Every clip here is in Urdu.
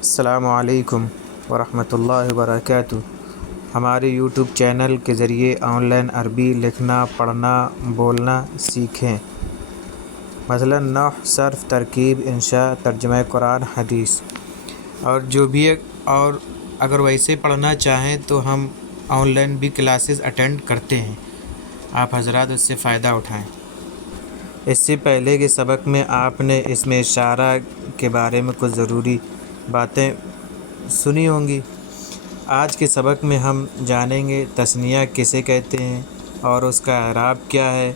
السلام علیکم ورحمۃ اللہ وبرکاتہ۔ ہمارے یوٹیوب چینل کے ذریعے آن لائن عربی لکھنا، پڑھنا، بولنا سیکھیں۔ مثلا نحو، صرف، ترکیب، انشاء، ترجمہ قرآن، حدیث اور اگر ویسے پڑھنا چاہیں تو ہم آن لائن بھی کلاسز اٹینڈ کرتے ہیں، آپ حضرات اس سے فائدہ اٹھائیں۔ اس سے پہلے کے سبق میں آپ نے اس میں اشارہ کے بارے میں کچھ ضروری باتیں سنی ہوں گی۔ آج کے سبق میں ہم جانیں گے تثنیہ کسے کہتے ہیں اور اس کا اعراب کیا ہے،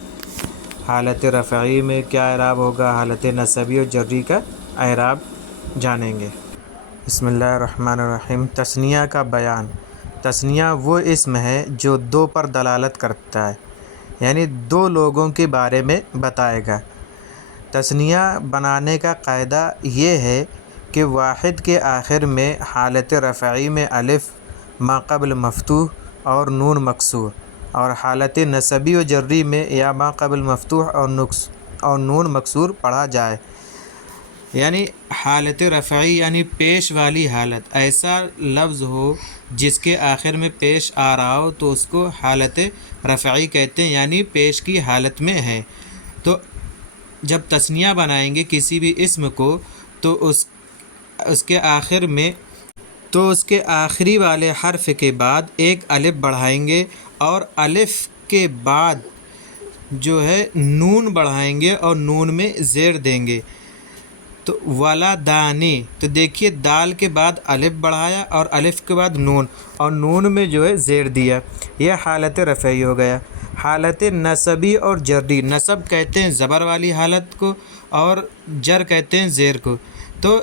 حالت رفعی میں کیا اعراب ہوگا، حالت نصبی اور جری کا اعراب جانیں گے۔ بسم اللہ الرحمن الرحیم۔ تثنیہ کا بیان۔ تثنیہ وہ اسم ہے جو دو پر دلالت کرتا ہے، یعنی دو لوگوں کے بارے میں بتائے گا۔ تثنیہ بنانے کا قاعدہ یہ ہے کہ واحد کے آخر میں حالت رفعی میں الف ما قبل مفتوح اور نون مکسور، اور حالت نصبی و جری میں یا ما قبل مفتوح اور نون مکسور پڑھا جائے۔ یعنی حالت رفعی یعنی پیش والی حالت، ایسا لفظ ہو جس کے آخر میں پیش آ رہا ہو تو اس کو حالت رفعی کہتے ہیں، یعنی پیش کی حالت میں ہے۔ تو جب تثنیہ بنائیں گے کسی بھی اسم کو تو اس کے آخر میں اس کے آخری والے حرف کے بعد ایک الف بڑھائیں گے، اور الف کے بعد جو ہے نون بڑھائیں گے اور نون میں زیر دیں گے۔ تو ولدانی، تو دیکھیے دال کے بعد الف بڑھایا اور الف کے بعد نون، اور نون میں جو ہے زیر دیا، یہ حالت رفعی ہو گیا۔ حالت نصبی اور جری، نصب کہتے ہیں زبر والی حالت کو اور جر کہتے ہیں زیر کو۔ تو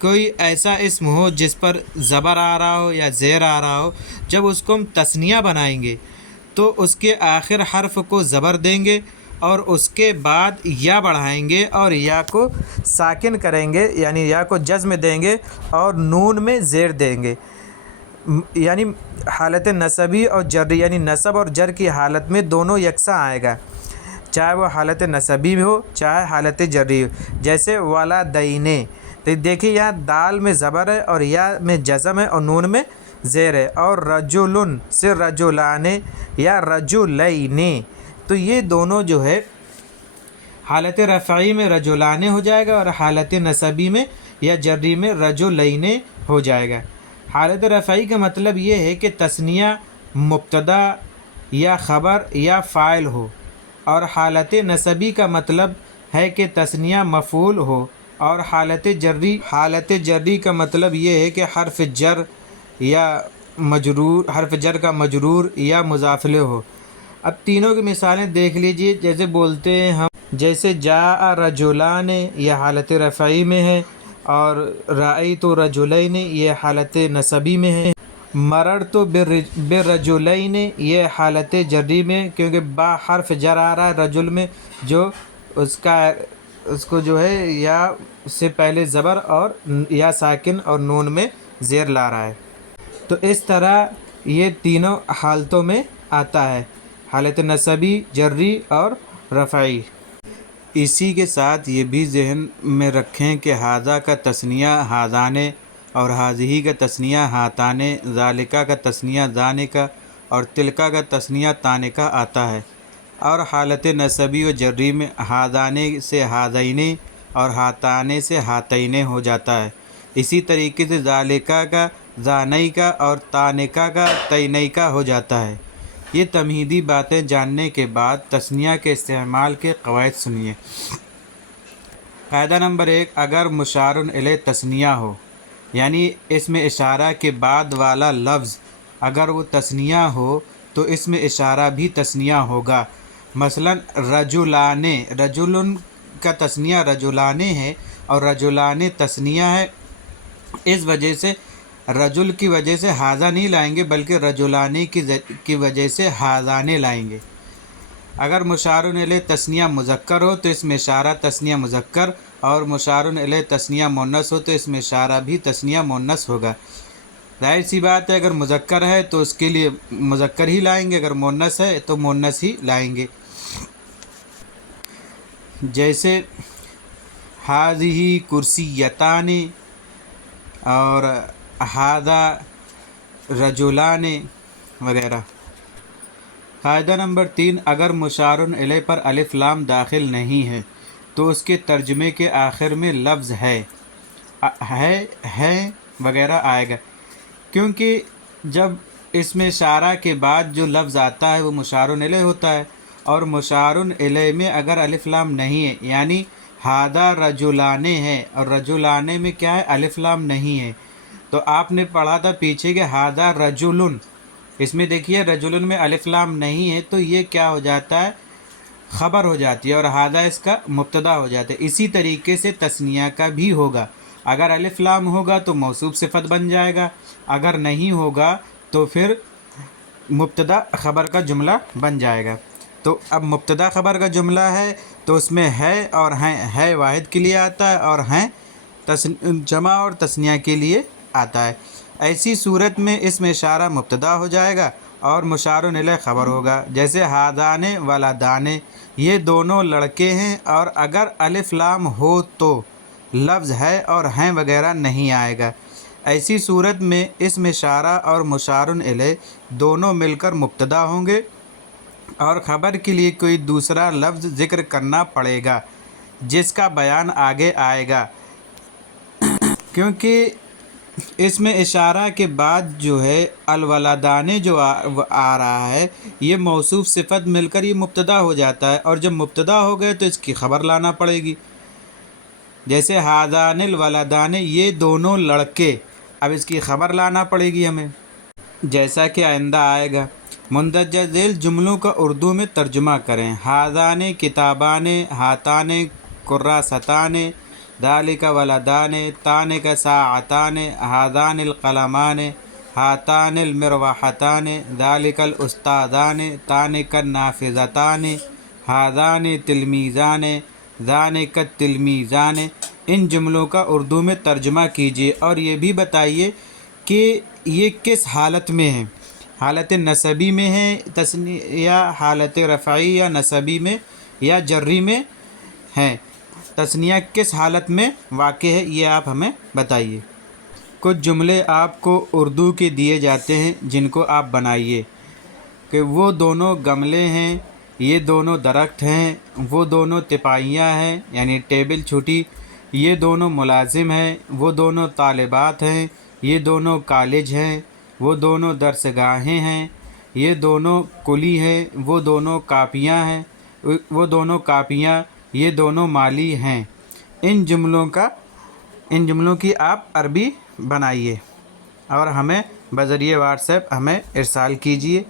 کوئی ایسا اسم ہو جس پر زبر آ رہا ہو یا زیر آ رہا ہو، جب اس کو ہم تثنیہ بنائیں گے تو اس کے آخر حرف کو زبر دیں گے اور اس کے بعد یا بڑھائیں گے اور یا کو ساکن کریں گے، یعنی یا کو جزم دیں گے اور نون میں زیر دیں گے۔ یعنی حالت نصبی اور جری، یعنی نصب اور جر کی حالت میں دونوں یکساں آئے گا، چاہے وہ حالت نصبی میں ہو چاہے حالت جری ہو۔ جیسے ولدینے، تو دیکھیے یہاں دال میں زبر ہے اور یا میں جزم ہے اور نون میں زیر ہے۔ اور رجلن سے رجلانے یا رجلینے، تو یہ دونوں جو ہے حالت رفعی میں رجلانے ہو جائے گا اور حالت نصبی میں یا جری میں رجلینے ہو جائے گا۔ حالت رفعی کا مطلب یہ ہے کہ تثنیہ مبتدا یا خبر یا فاعل ہو، اور حالت نصبی کا مطلب ہے کہ تثنیہ مفعول ہو، اور حالت جری کا مطلب یہ ہے کہ حرف جر کا مجرور یا مضاف الیہ ہو۔ اب تینوں کی مثالیں دیکھ لیجئے، جیسے بولتے ہیں ہم، جیسے جاء رجلان، یہ حالت رفعی میں ہے، اور رأیت رجلین یہ حالت نصبی میں ہے۔ مررت بالرجلین یہ حالت جری میں، کیونکہ با حرف جر آ رہا ہے رجل میں، جو اس کو جو ہے یا سے پہلے زبر اور یا ساکن اور نون میں زیر لا رہا ہے۔ تو اس طرح یہ تینوں حالتوں میں آتا ہے، حالت نصبی، جری اور رفعی۔ اسی کے ساتھ یہ بھی ذہن میں رکھیں کہ ھذا کا تثنیہ ھذانے، اور ھذہ کا تثنیہ ھاتانے، ذالکا کا تثنیہ ذالکا، اور تلکا کا تثنیہ تانکا آتا ہے۔ اور حالت نصبی و جری میں ھذانے سے ھذینے اور ھاتانے سے ھاتینے ہو جاتا ہے۔ اسی طریقے سے ذالکا کا ذانیکا اور تانکا کا تینیکا ہو جاتا ہے۔ یہ تمہیدی باتیں جاننے کے بعد تثنیہ کے استعمال کے قواعد سنیے۔ قاعدہ نمبر 1، اگر مشار الیہ تثنیہ ہو، یعنی اسم اشارہ کے بعد والا لفظ اگر وہ تثنیہ ہو تو اسم اشارہ بھی تثنیہ ہوگا۔ مثلا رجلان، رجل کا تثنیہ رجلانے ہے اور رجلانے تثنیہ ہے، اس وجہ سے رجل کی وجہ سے ھذا نہیں لائیں گے بلکہ رجلانے کی وجہ سے ھذانے لائیں گے۔ اگر مشار الیہ تثنیہ مذکر ہو تو اسم اشارہ تثنیہ مذکر، اور مشار الیہ تثنیہ مؤنث ہو تو اسم اشارہ بھی تثنیہ مؤنث ہوگا۔ ظاہر سی بات ہے، اگر مذکر ہے تو اس کے لیے مذکر ہی لائیں گے، اگر مؤنث ہے تو مؤنث ہی لائیں گے۔ جیسے ھذہ کرسیتان، اور ہادہ رجولان وغیرہ۔ قاعدہ نمبر 3، اگر مشار الیہ پر الف لام داخل نہیں ہے تو اس کے ترجمے کے آخر میں لفظ ہے وغیرہ آئے گا، کیونکہ جب اس میں اشارہ کے بعد جو لفظ آتا ہے وہ مشار الیہ ہوتا ہے، اور مشار الیہ میں اگر الف لام نہیں ہے، یعنی ہادہ رجولان ہے اور رجولان میں کیا ہے، الف لام نہیں ہے، تو آپ نے پڑھا تھا پیچھے کہ ہادہ رجولن، اس میں دیکھیے رجولن میں الف لام نہیں ہے تو یہ کیا ہو جاتا ہے، خبر ہو جاتی ہے، اور ہادہ اس کا مبتدا ہو جاتا ہے۔ اسی طریقے سے تثنیہ کا بھی ہوگا، اگر الف لام ہوگا تو موصوف صفت بن جائے گا، اگر نہیں ہوگا تو پھر مبتدا خبر کا جملہ بن جائے گا۔ تو اب مبتدا خبر کا جملہ ہے تو اس میں ہے اور ہے واحد کے لیے آتا ہے، اور ہیں جمع اور تثنیہ کے لیے آتا ہے۔ ایسی صورت میں اس میں اشارہ مبتدا ہو جائے گا اور مشار الیہ خبر ہوگا، جیسے ہادان ولدان، یہ دونوں لڑکے ہیں، اور اگر الف لام ہو تو لفظ ہے اور ہیں وغیرہ نہیں آئے گا۔ ایسی صورت میں اسم اشارہ اور مشار الیہ دونوں مل کر مبتدا ہوں گے اور خبر کے لیے کوئی دوسرا لفظ ذکر کرنا پڑے گا جس کا بیان آگے آئے گا، کیونکہ اس میں اشارہ کے بعد جو ہے الولدان جو آ رہا ہے یہ موصوف صفت مل کر یہ مبتدا ہو جاتا ہے، اور جب مبتدا ہو گئے تو اس کی خبر لانا پڑے گی، جیسے ہادان الولدان، یہ دونوں لڑکے، اب اس کی خبر لانا پڑے گی ہمیں، جیسا کہ آئندہ آئے گا۔ مندرجہ ذیل جملوں کا اردو میں ترجمہ کریں۔ ہادان کتابان، ہاتان کراستان، ذالک ولدان، تانک ساعتان، ہادان القلمان، ہاتان المروحتان، ذالک الاستاذان، تانک النافذتان، ہادان تلمیذان، ذانک التلمیذان۔ ان جملوں کا اردو میں ترجمہ کیجیے اور یہ بھی بتائیے کہ یہ کس حالت میں ہیں، حالت نصبی میں ہے یا حالت رفعی یا نصبی میں یا جری میں ہیں، تثنیہ کس حالت میں واقع ہے یہ آپ ہمیں بتائیے۔ کچھ جملے آپ کو اردو کے دیے جاتے ہیں جن کو آپ بنائیے کہ وہ دونوں گملے ہیں، یہ دونوں درخت ہیں، وہ دونوں تپاہیاں ہیں یعنی ٹیبل چھوٹی، یہ دونوں ملازم ہیں، وہ دونوں طالبات ہیں، یہ دونوں کالج ہیں، وہ دونوں درس گاہیں ہیں، یہ دونوں کلی ہیں، وہ دونوں کاپیاں ہیں، وہ دونوں کاپیاں، یہ دونوں مالی ہیں۔ ان جملوں کی آپ عربی بنائیے اور ہمیں بذریعہ واٹس ایپ ہمیں ارسال کیجیے۔